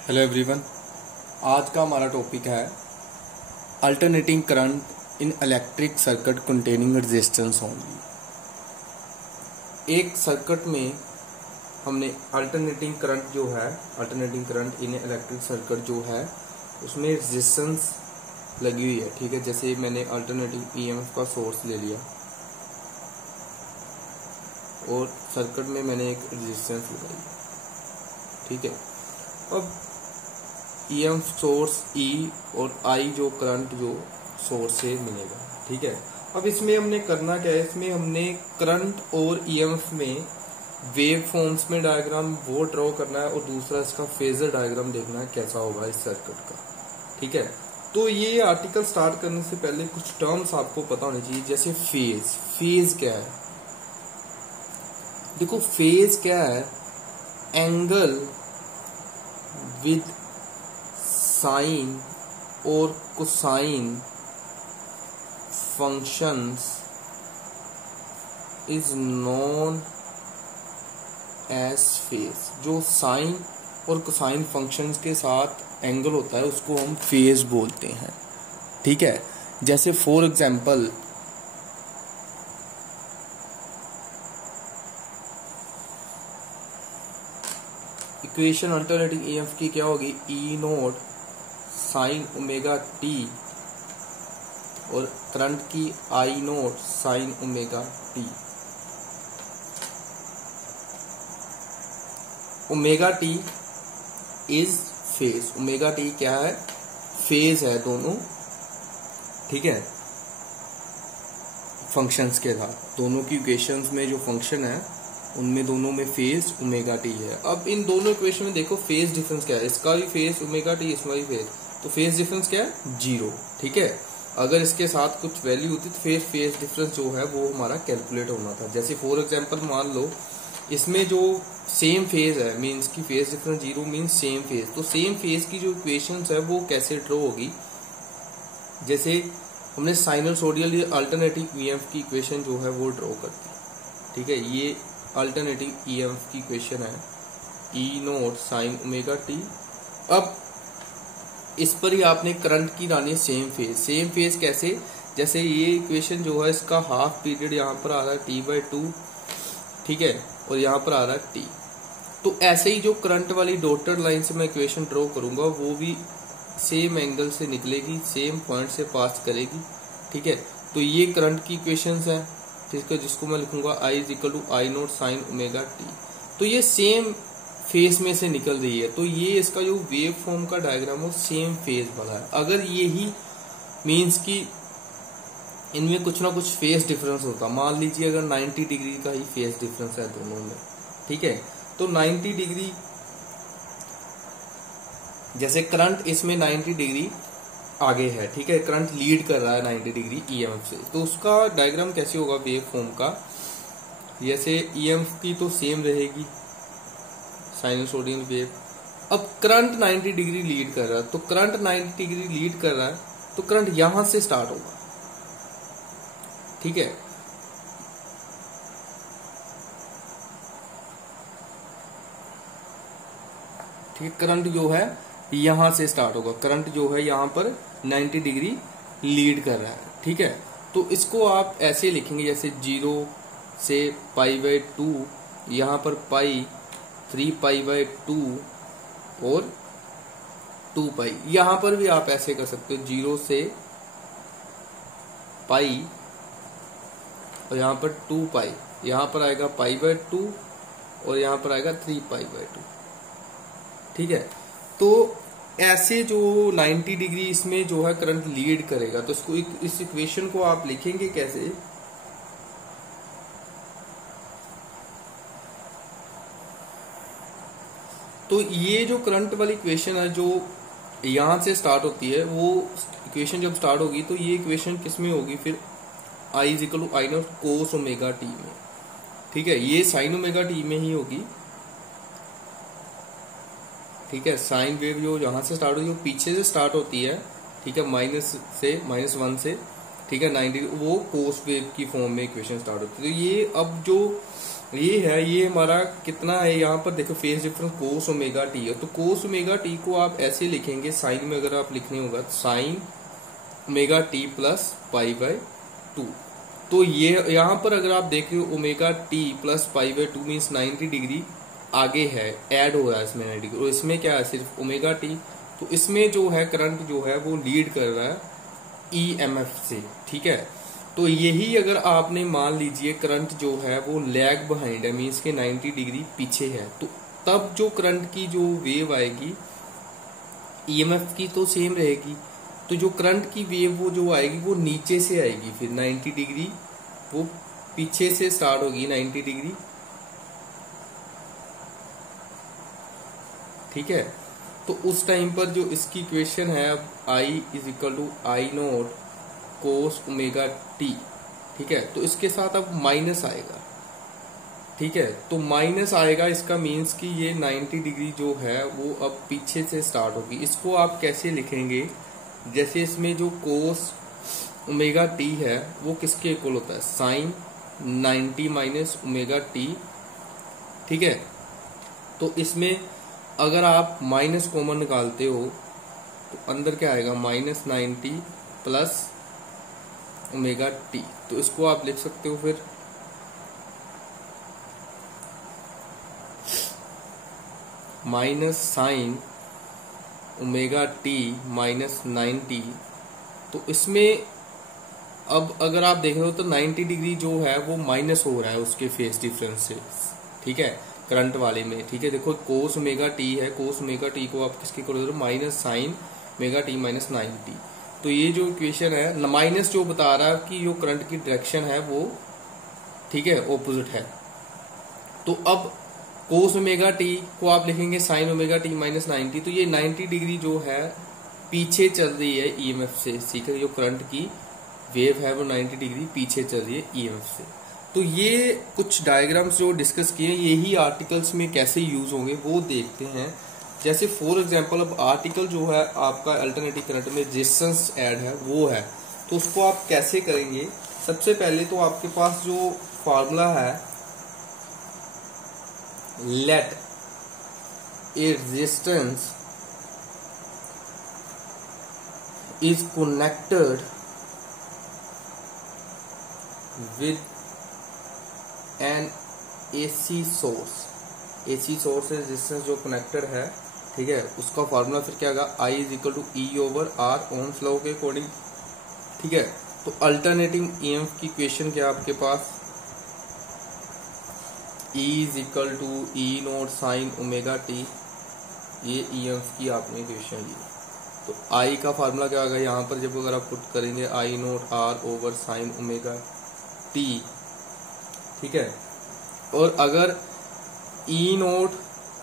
Hello everyone. आज का हमारा टॉपिक है alternating current in electric circuit containing resistance only. एक सर्किट में हमने alternating current in electric circuit जो है उसमें रेजिस्टेंस लगी हुई है। ठीक है, जैसे मैंने अल्टरनेटिंग ईएमएफ का सोर्स ले लिया और सर्किट में मैंने एक रेजिस्टेंस लगाई। ठीक है, अब ईएमएफ सोर्स ई और आई जो करंट जो सोर्स से मिलेगा। ठीक है, अब इसमें हमने करना क्या है, इसमें हमने करंट और ईएमएफ में वेव फॉर्म्स में डायग्राम वो ड्रॉ करना है और दूसरा इसका फेजर डायग्राम देखना है कैसा होगा इस सर्किट का। ठीक है, तो ये आर्टिकल स्टार्ट करने से पहले कुछ टर्म्स आपको पता होनी चाहिए, जैसे फेज क्या है। देखो फेज क्या है, एंगल विद साइन और cosine functions is known as phase. जो साइन और कोसाइन फंक्शंस के साथ एंगल होता है उसको हम फेज बोलते हैं। ठीक है, जैसे for example equation alternating EMF की क्या होगी, E naught sine omega T और करंट की I naught sine omega T. Omega T is phase. Omega T क्या है, फेज है दोनों। ठीक है, फंक्शंस के साथ दोनों की इक्वेशंस में जो फंक्शन है उनमें दोनों में फेज ओमेगा टी है। अब इन दोनों इक्वेशन में देखो फेज डिफरेंस क्या है, इसका भी फेज ओमेगा टी, इसका भी फेज, तो फेज डिफरेंस क्या है, 0। ठीक है, अगर इसके साथ कुछ वैल्यू होती तो फिर फेज डिफरेंस जो है वो हमारा कैलकुलेट होना था। जैसे फॉर एग्जांपल मान लो इसमें जो सेम फेज है, मीन्स की phase difference 0 means same phase, तो सेम फेज की जो इक्वेशंस है वो कैसे ड्रॉ होगी, जैसे हमने साइनसोडियल अल्टरनेटिंग ईएमएफ की इक्वेशन जो है वो ड्रॉ करती। ठीक है, ये अल्टरनेटिंग ईएमएफ की इक्वेशन है, ई नोट साइन ओमेगा टी। अब इस पर ही आपने करंट की लानी है सेम फेज। सेम फेज कैसे, जैसे ये इक्वेशन जो है इसका हाफ पीरियड यहाँ पर आ रहा है t/2। ठीक है, और यहाँ पर आ रहा है t। तो ऐसे ही जो करंट वाली डॉटेड लाइन से मैं इक्वेशन ड्रॉ करूंगा वो भी सेम एंगल से निकलेगी, सेम पॉइंट से पास करेगी। ठीक है, तो ये करंट की इक्वेशंस है, ठीक है, जिसको मैं लिखूंगा I = I note sine omega t. तो ये सेम फेज में से निकल रही है, तो ये इसका जो वेव फॉर्म का डायग्राम है सेम फेज वाला है। अगर यही मीन्स कि इनमें कुछ ना कुछ फेज डिफरेंस होता, मान लीजिए अगर 90 डिग्री का ही फेज डिफरेंस है दोनों में। ठीक है, तो 90 डिग्री, जैसे करंट इसमें 90 डिग्री आगे है। ठीक है, करंट लीड कर रहा है 90 डिग्री ईएमएफ से, तो उसका डायग्राम कैसे होगा वेव फॉर्म का, जैसे ईएमएफ की तो सेम रहेगी साइनसोडियल वेव। अब करंट 90 डिग्री लीड कर रहा है, तो करंट 90 डिग्री लीड कर रहा है तो करंट यहां से स्टार्ट होगा। ठीक है, ठीक है, करंट जो है यहां से स्टार्ट होगा, करंट जो है यहां पर 90 डिग्री लीड कर रहा है। ठीक है, तो इसको आप ऐसे लिखेंगे जैसे 0 से π/2, यहां पर पाई 3π/2 और 2π। यहां पर भी आप ऐसे कर सकते हो 0 से पाई और यहां पर 2π, यहां पर आएगा π/2 और यहां पर आएगा 3π/2। ठीक है, तो ऐसे जो 90 डिग्री इसमें जो है करंट लीड करेगा, तो इसको इस इक्वेशन को आप लिखेंगे कैसे, तो ये जो करंट वाली इक्वेशन है जो यहां से स्टार्ट होती है, वो इक्वेशन जब स्टार्ट होगी तो ये इक्वेशन किस में होगी फिर, I = I note cos omega T में। ठीक है, ये साइन ओमेगा टी में ही होगी। ठीक है, साइन वेव जो यहां से स्टार्ट होती है, पीछे से स्टार्ट होती है। ठीक है, -1 से। ठीक है, 90 वो कोस वेव की फॉर्म में इक्वेशन स्टार्ट होती है। तो ये अब जो ये है, ये हमारा कितना है, यहाँ पर देखो फेज डिफरेंस कोस ओमेगा टी है। तो कोस ओमेगा टी को आप ऐसे लिखेंगे, साइन में अगर आप लिखने होगा तो sign omega T plus pi by 2। तो ये यहाँ पर अगर आप देख रहे हो omega T plus pi by 2 means 90 degree आगे है, ऐड हो रहा है इसमें 90 डिग्री, और इसमें क्या है सिर्फ ओमेगा टी। तो इसमें जो है करंट जो है वो लीड कर रहा है ईएमएफ से, ठीक है। तो यही अगर आपने मान लीजिए करंट जो है वो लैग बिहाइंड है, मीन्स के 90 डिग्री पीछे है, तो तब जो करंट की जो वेव आएगी ईएमएफ की तो सेम रहेगी। तो जो करंट की वेव वो जो आएगी वो नीचे से आएगी, फिर 90 डिग्री वो पीछे से स्टार्ट होगी 90 डिग्री, ठीक है। तो उस टाइम पर जो इसकी इक्वेशन है अब I is equal to I naught cos omega T, ठीक है। तो इसके साथ अब माइनस आएगा, ठीक है। तो माइनस आएगा, इसका मीन्स कि ये 90 डिग्री जो है वो अब पीछे से स्टार्ट होगी। इसको आप कैसे लिखेंगे, जैसे इसमें जो कोस ओमेगा टी है वो किसके इक्वल होता है, साइन 90 माइनस ओमेगा टी, ठीक है। तो इसमें अगर आप माइनस कॉमन निकालते हो तो अंदर क्या आएगा, माइनस 90 प्लस ओमेगा टी। तो इसको आप लिख सकते हो फिर minus sign omega T minus 90। तो इसमें अब अगर आप देख रहे हो तो 90 डिग्री जो है वो माइनस हो रहा है उसके फेस डिफरेंस से, ठीक है, करंट वाले में, ठीक है। देखो कोस ओमेगा टी है, कोस ओमेगा टी को आप किसकी कर दो, minus sign omega T minus 90। तो ये जो इक्वेशन है माइनस जो बता रहा है कि जो करंट की डायरेक्शन है वो, ठीक है, ऑपोजिट है। तो अब कोस ओमेगा टी को आप लिखेंगे साइन ओमेगा टी माइनस 90। तो ये 90 डिग्री जो है पीछे चल रही है ईएमएफ से, ठीक है। जो करंट की वेव है वो 90 डिग्री पीछे चल रही है ईएमएफ से। तो ये कुछ डायग्राम्स जो डिस्कस किए यही आर्टिकल्स में कैसे यूज होंगे वो देखते हैं। जैसे फॉर एग्जांपल अब आर्टिकल जो है आपका अल्टरनेटिव करंट में रेजिस्टेंस ऐड है वो है, तो उसको आप कैसे करेंगे। सबसे पहले तो आपके पास जो फॉर्मूला है, let a resistance is connected with an AC source, AC source से रेजिस्टेंस जो कनेक्टेड है, ठीक है, उसका फॉर्मूला फिर क्या आएगा, I is equal to E over R Ohm's law के अकॉर्डिंग, ठीक है। तो अल्टरनेटिंग ईएमएफ की इक्वेशन क्या आपके पास, E is equal to E naught sine omega T, ये ईएमएफ की आपने इक्वेशन ली। तो आई का फार्मूला क्या होगा यहाँ पर, जब अगर आप पुट करेंगे I naught R over sine omega T, ठीक है। और अगर ई नोट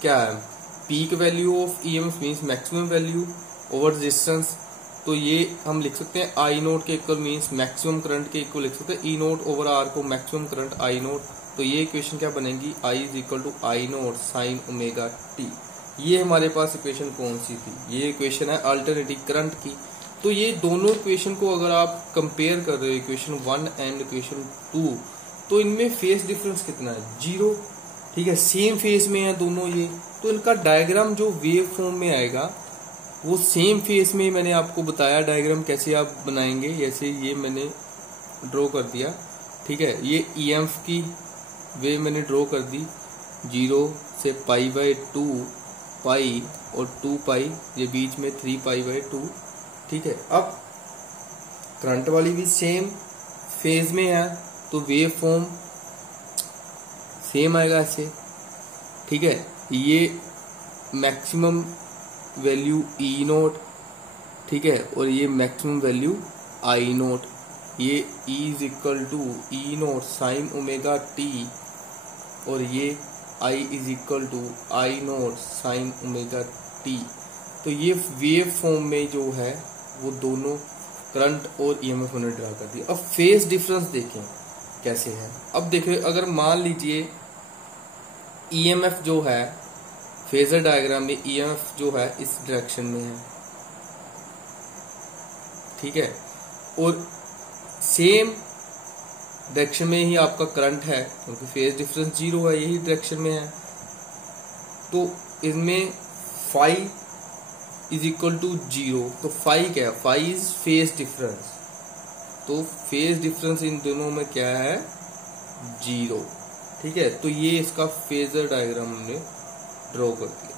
क्या है, peak value of EMF means maximum value over resistance, तो ये हम लिख सकते हैं आई नोट के इक्वल मीन्स मैक्सिमम करंट के इक्वल लिख सकते हैं, ई नोट ओवर आर को मैक्सिमम करंट आई नोट। तो ये इक्वेशन क्या बनेगी, I is equal to I naught sine omega T. ये हमारे पास इक्वेशन कौन सी थी, ये इक्वेशन है अल्टरनेटिव करंट की। तो ये दोनों इक्वेशन को अगर आप कंपेयर कर रहे हो, इक्वेशन 1 एंड इक्वेशन 2, तो इनमें फेस डिफरेंस कितना है, 0, ठीक है, सेम फेस में है दोनों ये। तो इनका डायग्राम जो वेव फॉर्म में आएगा वो सेम फेस में मैंने आपको बताया डायग्राम कैसे आप बनाएंगे। जैसे ये मैंने ड्रॉ कर दिया, ठीक है, ये ईएमएफ की वेव मैंने ड्रॉ कर दी, 0 से पाई बाय 2 पाई और 2 पाई, ये बीच में 3 पाई बाय 2, ठीक है। अब करंट वाली भी सेम फेज में है तो वेव फॉर्म सेम आएगा ऐसे, ठीक है। ये मैक्सिमम वैल्यू ई नोट, ठीक है, और ये मैक्सिमम वैल्यू आई नोट। ये E is equal to E naught sine omega T और ये I is equal to I naught sine omega t. तो ये वेव फॉर्म में जो है वो दोनों करंट और ईएमएफ ने ड्रा कर दिया। अब फेज डिफरेंस देखें कैसे है। अब देखिए अगर मान लीजिए ईएमएफ जो है फेजर डायग्राम में ईएमएफ जो है इस डायरेक्शन में है, ठीक है, और सेम डायरेक्शन में ही आपका करंट है, क्योंकि फेज डिफरेंस 0 है, यही डायरेक्शन में है। तो इसमें फाई इज इक्वल टू 0। तो फाई क्या है? Phi is phase difference. तो फेज डिफरेंस इन दोनों में क्या है? 0। ठीक है, तो ये इसका फेजर डायग्राम हमने ड्रॉ कर दिया।